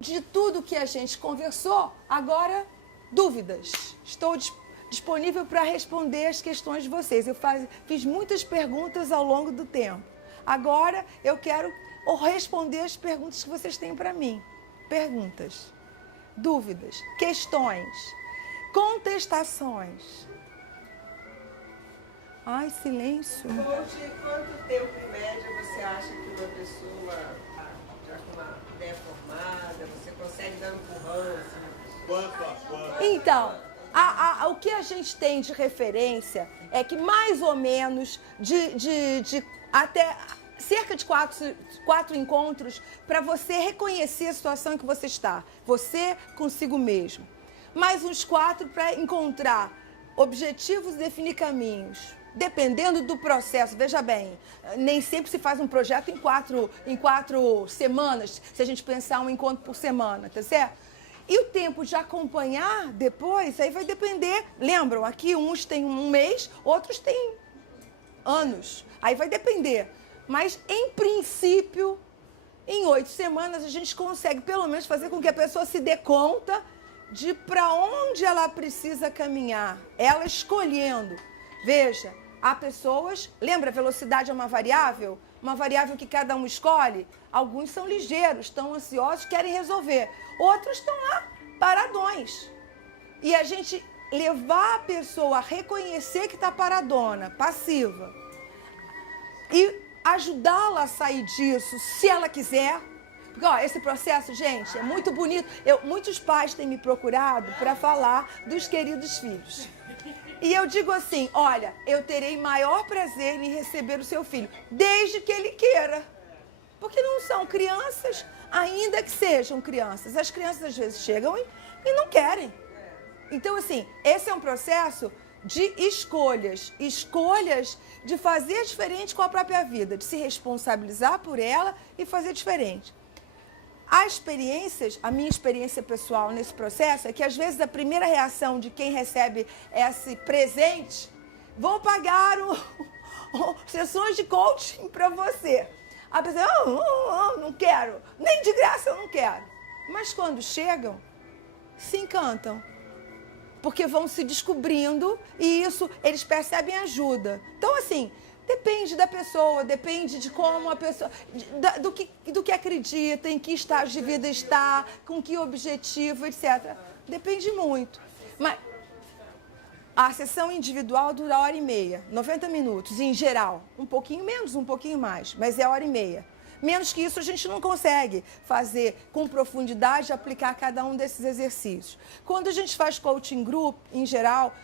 De tudo que a gente conversou, agora, dúvidas. Estou disponível para responder as questões de vocês. Eu fiz muitas perguntas ao longo do tempo. Agora, eu quero responder as perguntas que vocês têm para mim. Perguntas, dúvidas, questões, contestações. Ai, silêncio. Quanto tempo, em média, você acha que uma pessoa, já com uma ideia formada, você consegue dar um empurrão? Assim? Então, o que a gente tem de referência é que mais ou menos até cerca de quatro encontros para você reconhecer a situação em que você está. Você consigo mesmo. Mais uns 4 para encontrar objetivos e definir caminhos. Dependendo do processo, veja bem, nem sempre se faz um projeto em quatro semanas, se a gente pensar um encontro por semana, tá certo? E o tempo de acompanhar depois, aí vai depender. Lembram, aqui uns têm um mês, outros têm anos. Aí vai depender. Mas, em princípio, em 8 semanas, a gente consegue pelo menos fazer com que a pessoa se dê conta de para onde ela precisa caminhar. Ela escolhendo. Veja, há pessoas... Lembra, a velocidade é uma variável que cada um escolhe. Alguns são ligeiros, estão ansiosos, querem resolver. Outros estão lá, paradões. E a gente levar a pessoa a reconhecer que está paradona, passiva, e ajudá-la a sair disso, se ela quiser. Porque, ó, esse processo, gente, é muito bonito. Muitos pais têm me procurado para falar dos queridos filhos. E eu digo assim, olha, eu terei maior prazer em receber o seu filho, desde que ele queira. Porque não são crianças, ainda que sejam crianças. As crianças às vezes chegam e não querem. Então, assim, esse é um processo de escolhas. Escolhas de fazer diferente com a própria vida, de se responsabilizar por ela e fazer diferente. A minha experiência pessoal nesse processo é que, às vezes, a primeira reação de quem recebe esse presente, vou pagar sessões de coaching para você. A pessoa, não quero, nem de graça eu não quero. Mas quando chegam, se encantam. Porque vão se descobrindo e isso, eles percebem ajuda. Então, assim, depende da pessoa, depende de como a pessoa, do que acredita, em que estágio de vida está, com que objetivo, etc. Depende muito. Mas a sessão individual dura 1h30, 90 minutos, em geral. Um pouquinho menos, um pouquinho mais, mas é 1h30. Menos que isso a gente não consegue fazer com profundidade, aplicar cada um desses exercícios. Quando a gente faz coaching group, em geral,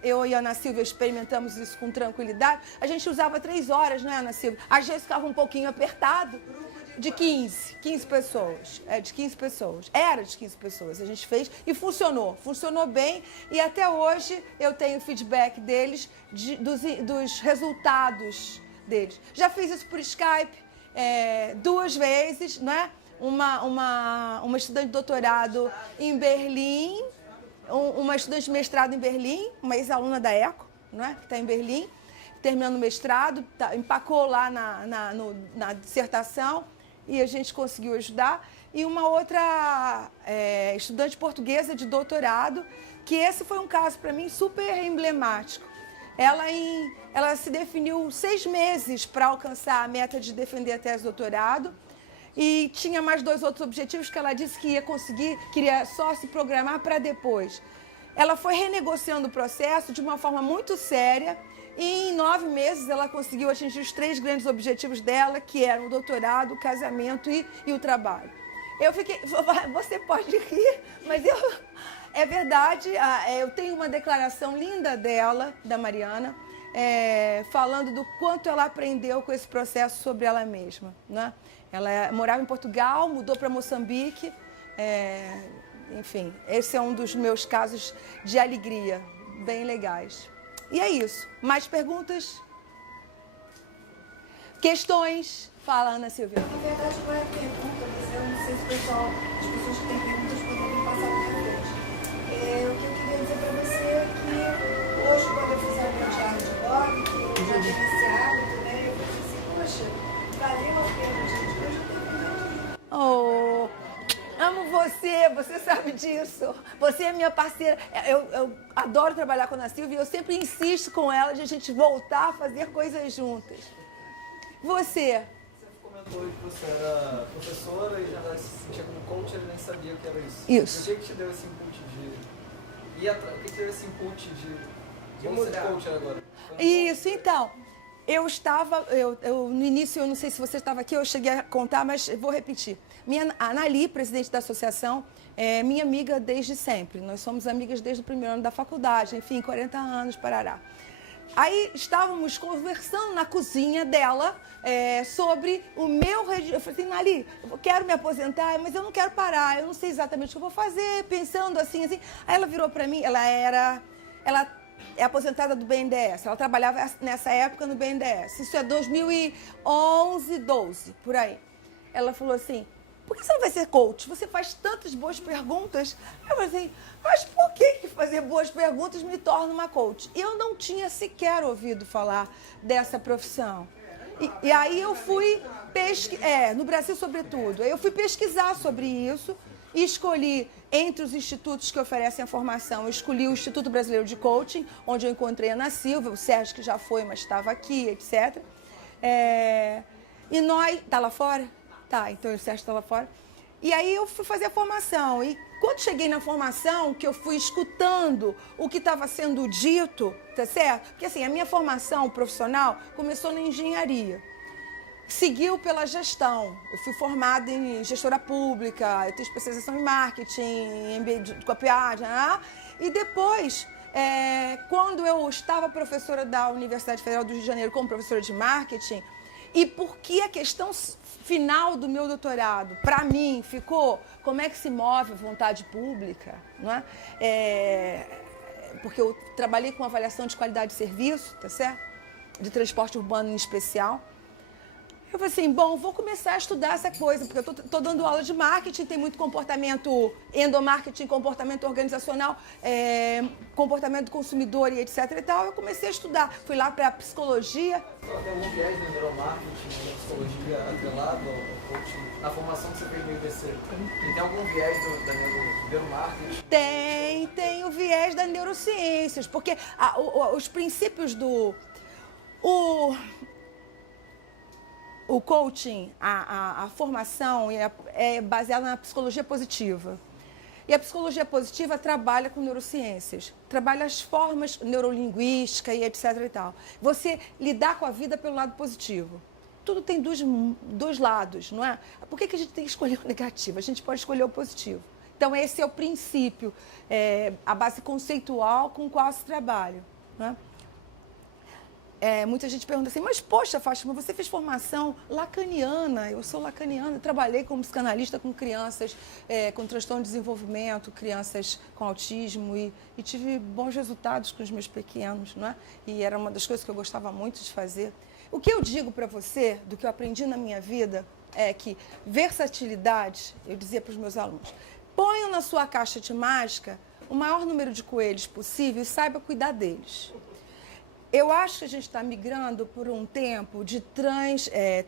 eu e a Ana Silvia experimentamos isso com tranquilidade. A gente usava 3 horas, não é, Ana Silvia? Às vezes ficava um pouquinho apertado. De 15 pessoas. De 15 pessoas. Era de 15 pessoas. A gente fez e funcionou. Funcionou bem e até hoje eu tenho feedback deles, dos resultados deles. Já fiz isso por Skype 2 vezes, né? Uma estudante de doutorado em Berlim, uma estudante de mestrado em Berlim, uma ex-aluna da ECO, né? Que está em Berlim, terminando o mestrado, empacou lá na dissertação e a gente conseguiu ajudar. E uma outra estudante portuguesa de doutorado, que esse foi um caso para mim super emblemático. Ela se definiu 6 meses para alcançar a meta de defender a tese de doutorado e tinha mais 2 outros objetivos que ela disse que ia conseguir, queria só se programar para depois. Ela foi renegociando o processo de uma forma muito séria e em 9 meses ela conseguiu atingir os 3 grandes objetivos dela, que eram o doutorado, o casamento e o trabalho. Eu fiquei, você pode rir, mas é verdade, eu tenho uma declaração linda dela, da Mariana, falando do quanto ela aprendeu com esse processo sobre ela mesma, né? Ela morava em Portugal, mudou para Moçambique, enfim, esse é um dos meus casos de alegria, bem legais. E é isso. Mais perguntas? Questões? Fala, Ana Silvia. Na verdade, não é pergunta, mas eu não sei se o pessoal, as pessoas que têm perguntas poderiam passar para frente. O que eu queria dizer para você é que hoje, quando eu fizer o meu diário de blog, que eu já tenho você sabe disso. Você é minha parceira. Eu adoro trabalhar com a Ana Silvia e eu sempre insisto com ela de a gente voltar a fazer coisas juntas. Você comentou que você era professora e já se sentia como coach, ele nem sabia o que era isso. Isso. O que te deu esse input de... O que te deu esse input de mudar. ser coach agora? Isso, então. Eu estava, no início, eu não sei se você estava aqui, eu cheguei a contar, mas eu vou repetir. A Anali, presidente da associação, é minha amiga desde sempre. Nós somos amigas desde o primeiro ano da faculdade, enfim, 40 anos, parará. Aí estávamos conversando na cozinha dela sobre o meu regime. Eu falei assim, Nali, eu quero me aposentar, mas eu não quero parar, eu não sei exatamente o que eu vou fazer, pensando assim. Aí ela virou para mim, ela é aposentada do BNDES, ela trabalhava nessa época no BNDES. Isso é 2011, 12, por aí. Ela falou assim, por que você não vai ser coach? Você faz tantas boas perguntas. Eu falei assim, mas por que fazer boas perguntas me torna uma coach? Eu não tinha sequer ouvido falar dessa profissão. E aí eu fui pesquisar, no Brasil sobretudo, eu fui pesquisar sobre isso e escolhi, entre os institutos que oferecem a formação, eu escolhi o Instituto Brasileiro de Coaching, onde eu encontrei a Ana Silva, o Sérgio que já foi, mas estava aqui, etc. E nós... Tá lá fora? Tá, então o Sérgio está lá fora. E aí eu fui fazer a formação. E quando cheguei na formação, que eu fui escutando o que estava sendo dito, tá certo? Porque assim, a minha formação profissional começou na engenharia. Seguiu pela gestão. Eu fui formada em gestora pública, eu tenho especialização em marketing, em MBA de copiagem, e depois, quando eu estava professora da Universidade Federal do Rio de Janeiro como professora de marketing, e porque a questão final do meu doutorado, para mim, ficou como é que se move a vontade pública, não é? Porque eu trabalhei com avaliação de qualidade de serviço, tá certo? De transporte urbano em especial. Eu falei assim, bom, vou começar a estudar essa coisa, porque eu estou dando aula de marketing, tem muito comportamento endomarketing, comportamento organizacional, comportamento do consumidor e etc e tal. Eu comecei a estudar, fui lá para a psicologia. Tem algum viés do neuromarketing, da psicologia atrelado ao coaching? Na formação que você fez no IBC, tem algum viés da neuromarketing? Tem o viés das neurociências, porque os princípios do... O coaching, a formação é baseada na psicologia positiva. E a psicologia positiva trabalha com neurociências, trabalha as formas neurolinguística e etc e tal. Você lidar com a vida pelo lado positivo. Tudo tem dois lados, não é? Por que a gente tem que escolher o negativo? A gente pode escolher o positivo. Então esse é o princípio, a base conceitual com qual se trabalha, não é? Muita gente pergunta assim, mas poxa, Fátima, você fez formação lacaniana, eu sou lacaniana, trabalhei como psicanalista com crianças com transtorno de desenvolvimento, crianças com autismo e tive bons resultados com os meus pequenos, não é? E era uma das coisas que eu gostava muito de fazer. O que eu digo para você, do que eu aprendi na minha vida, é que versatilidade, eu dizia para os meus alunos, ponham na sua caixa de mágica o maior número de coelhos possível e saiba cuidar deles. Eu acho que a gente está migrando por um tempo de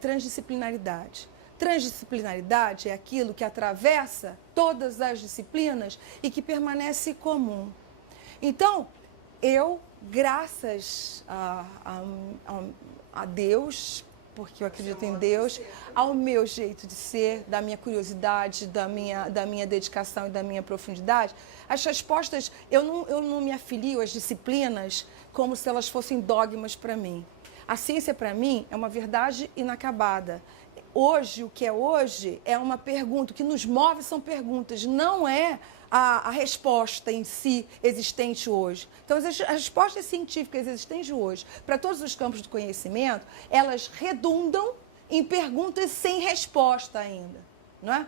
transdisciplinaridade. Transdisciplinaridade é aquilo que atravessa todas as disciplinas e que permanece comum. Então, eu, graças a Deus, porque eu acredito em Deus, ao meu jeito de ser, da minha curiosidade, da minha dedicação e da minha profundidade, as respostas, eu não me afilio às disciplinas como se elas fossem dogmas para mim. A ciência, para mim, é uma verdade inacabada. Hoje, o que é hoje, é uma pergunta. O que nos move são perguntas, não é a resposta em si existente hoje. Então, as respostas científicas existentes hoje, para todos os campos do conhecimento, elas redundam em perguntas sem resposta ainda, não é?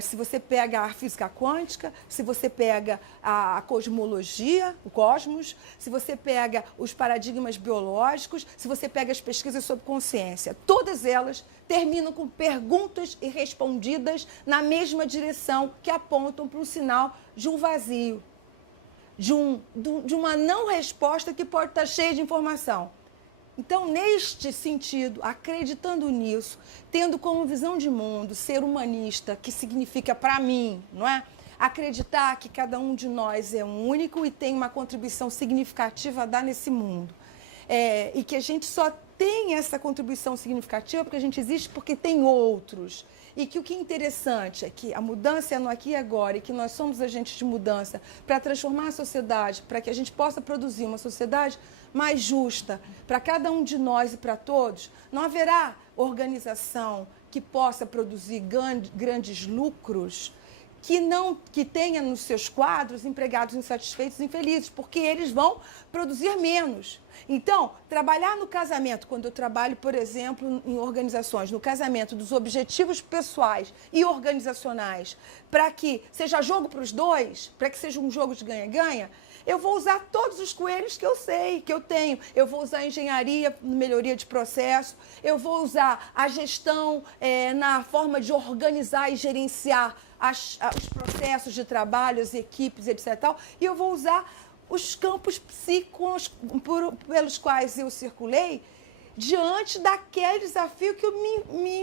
Se você pega a física quântica, se você pega a cosmologia, o cosmos, se você pega os paradigmas biológicos, se você pega as pesquisas sobre consciência, todas elas terminam com perguntas irrespondidas na mesma direção que apontam para um sinal de um vazio, de uma não resposta que pode estar cheia de informação. Então, neste sentido, acreditando nisso, tendo como visão de mundo ser humanista, que significa para mim, não é? acreditar que cada um de nós é único e tem uma contribuição significativa a dar nesse mundo. E que a gente só tem essa contribuição significativa porque a gente existe porque tem outros. E que o que é interessante é que a mudança é no aqui e agora e que nós somos agentes de mudança para transformar a sociedade, para que a gente possa produzir uma sociedade mais justa para cada um de nós e para todos. Não haverá organização que possa produzir grandes lucros que tenha nos seus quadros empregados insatisfeitos e infelizes, porque eles vão produzir menos. Então, trabalhar no casamento, quando eu trabalho, por exemplo, em organizações, no casamento dos objetivos pessoais e organizacionais, para que seja jogo para os dois, para que seja um jogo de ganha-ganha, eu vou usar todos os coelhos que eu sei, que eu tenho. Eu vou usar a engenharia, melhoria de processo, eu vou usar a gestão na forma de organizar e gerenciar os processos de trabalho, as equipes, etc. E eu vou usar os campos psíquicos pelos quais eu circulei diante daquele desafio que eu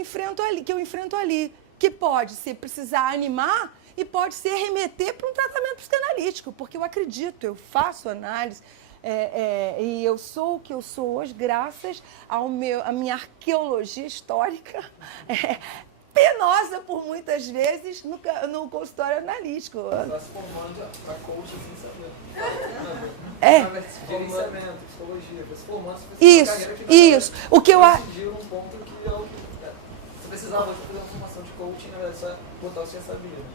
enfrento ali, que pode ser precisar animar e pode ser remeter para um tratamento psicanalítico, porque eu acredito, eu faço análise e eu sou o que eu sou hoje graças à minha arqueologia histórica, penosa por muitas vezes no consultório analítico. Está se formando a coach sem saber. Gerenciamento, psicologia, se formando, Isso. O que eu acho. Um ponto que você precisava fazer uma formação de coaching, na verdade, só botar o que você sabia.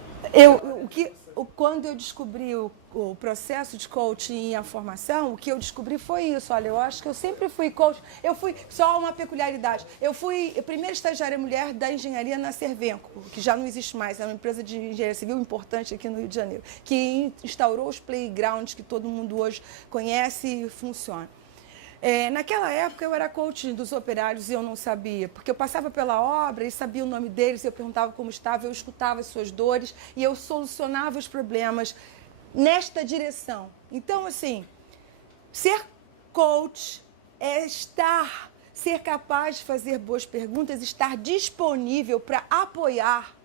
Quando eu descobri o processo de coaching e a formação, o que eu descobri foi isso. Olha, eu acho que eu sempre fui coach. Eu fui, só uma peculiaridade, eu fui a primeira estagiária mulher da engenharia na Cervenco, que já não existe mais, é uma empresa de engenharia civil importante aqui no Rio de Janeiro, que instaurou os playgrounds que todo mundo hoje conhece e funciona. Naquela época eu era coach dos operários e eu não sabia, porque eu passava pela obra e sabia o nome deles, eu perguntava como estava, eu escutava as suas dores e eu solucionava os problemas nesta direção. Então, assim, ser coach é ser capaz de fazer boas perguntas, estar disponível para apoiar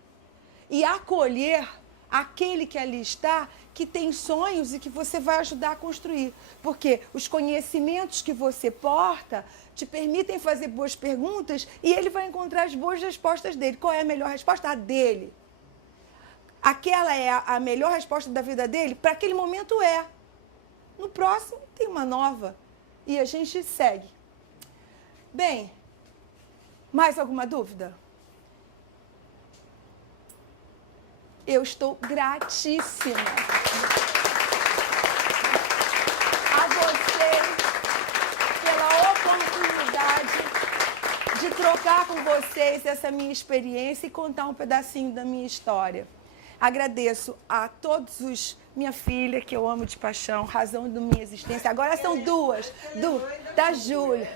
e acolher aquele que ali está, que tem sonhos e que você vai ajudar a construir. Porque os conhecimentos que você porta te permitem fazer boas perguntas e ele vai encontrar as boas respostas dele. Qual é a melhor resposta? A dele. Aquela é a melhor resposta da vida dele? Para aquele momento é. No próximo tem uma nova. E a gente segue. Bem, mais alguma dúvida? Eu estou gratíssima a vocês pela oportunidade de trocar com vocês essa minha experiência e contar um pedacinho da minha história. Agradeço a todos minha filha, que eu amo de paixão, razão da minha existência. Agora são duas, da Júlia.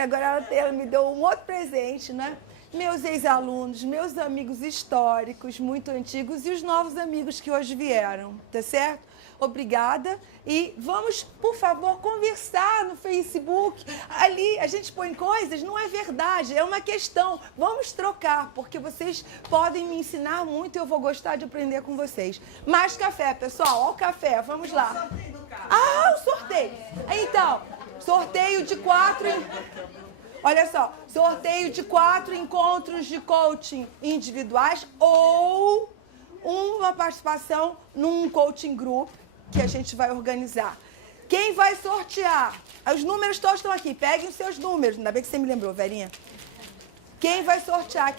Agora ela me deu um outro presente, né? Meus ex-alunos, meus amigos históricos, muito antigos, e os novos amigos que hoje vieram, tá certo? Obrigada. E vamos, por favor, conversar no Facebook. Ali a gente põe coisas, não é verdade, é uma questão. Vamos trocar, porque vocês podem me ensinar muito e eu vou gostar de aprender com vocês. Mais café, pessoal, ó o café, vamos lá. O sorteio. Então, sorteio de 4... Olha só, sorteio de 4 encontros de coaching individuais ou uma participação num coaching group que a gente vai organizar. Quem vai sortear? Os números todos estão aqui, peguem os seus números. Ainda bem que você me lembrou, Verinha. Quem vai sortear?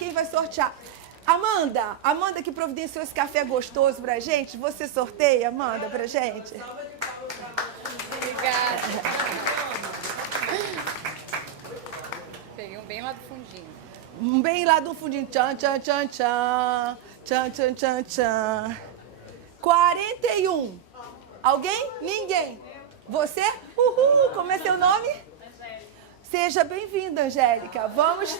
Amanda que providenciou esse café gostoso pra gente, você sorteia, Amanda, pra gente? Obrigada. Peguei um bem lá do fundinho. Bem lá do fundinho. Tchan, tchan, tchan, tchan. Tchan, tchan, tchan, tchan. 41. Alguém? Ninguém. Você? Uhul. Como é seu nome? Angélica. Seja bem-vinda, Angélica. Vamos...